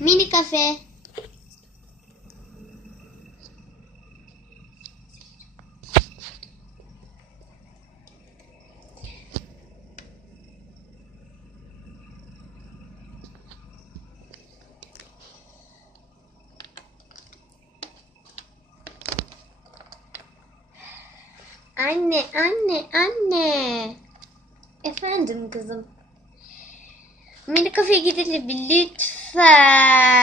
Mini kafe. Anne, anne, anne. Efendim kızım. Mini kafeye gidelim lütfen.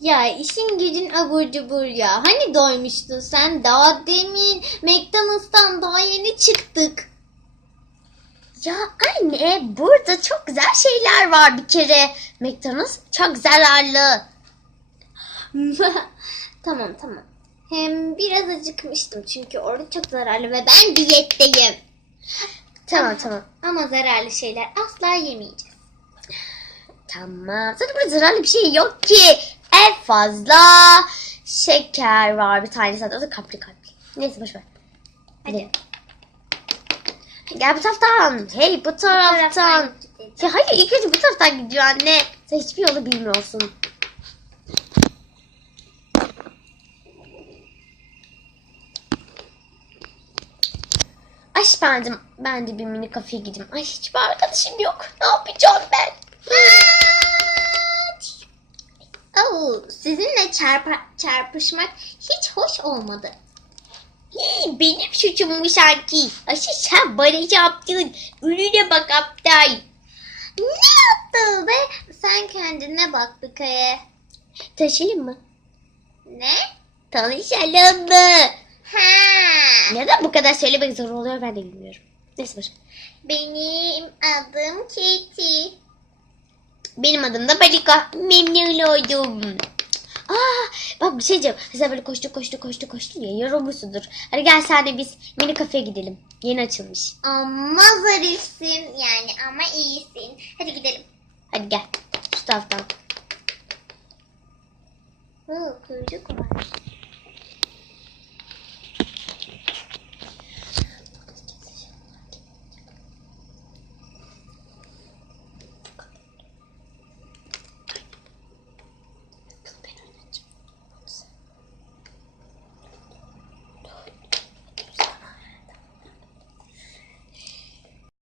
Ya işin gücün abur cubur ya. Hani doymuştun sen? Daha demin McDonald's'tan daha yeni çıktık. Ya anne burada çok güzel şeyler var bir kere. McDonald's çok zararlı. tamam tamam. Hem biraz acıkmıştım çünkü orada çok zararlı ve ben diyetteyim. Tamam tamam. Ama zararlı şeyler asla yemeyeceğiz. Tamam. Zaten burada zararlı bir şey yok ki. En fazla şeker var bir tane zaten. O da kapri kapri. Neyse boş ver. Hadi. Gel bu taraftan. Hey bu taraftan. Ya hayır ilk önce bu taraftan gidiyor anne. Sen hiçbir yolu bilmiyorsun. Ay ben de, ben de bir mini kafeye gideyim. Ay hiçbir arkadaşım yok. Ne yapacağım ben? Oh, sizinle çarpa, çarpışmak hiç hoş olmadı. Hii, benim suçummuş sanki. Asıl sen bana yaptın. Ürüne bak aptal. Ne yaptın be? Sen kendine bak bir kere. Taşıyayım mı? Ne? Tanışalım mı? Ha. Neden bu kadar söylemek zor oluyor ben de bilmiyorum. Neyse. Benim adım Kitty. Benim adım da Balika. Memnun oldum. Aa, bak bir şey diyeceğim. Sen böyle koştu koştu koştu koştu ya yorulmuşsundur. Hadi gel sen de biz mini kafeye gidelim. Yeni açılmış. Ama zarifsin yani ama iyisin. Hadi gidelim. Hadi gel. Şu taraftan. Hı, kuyruk var.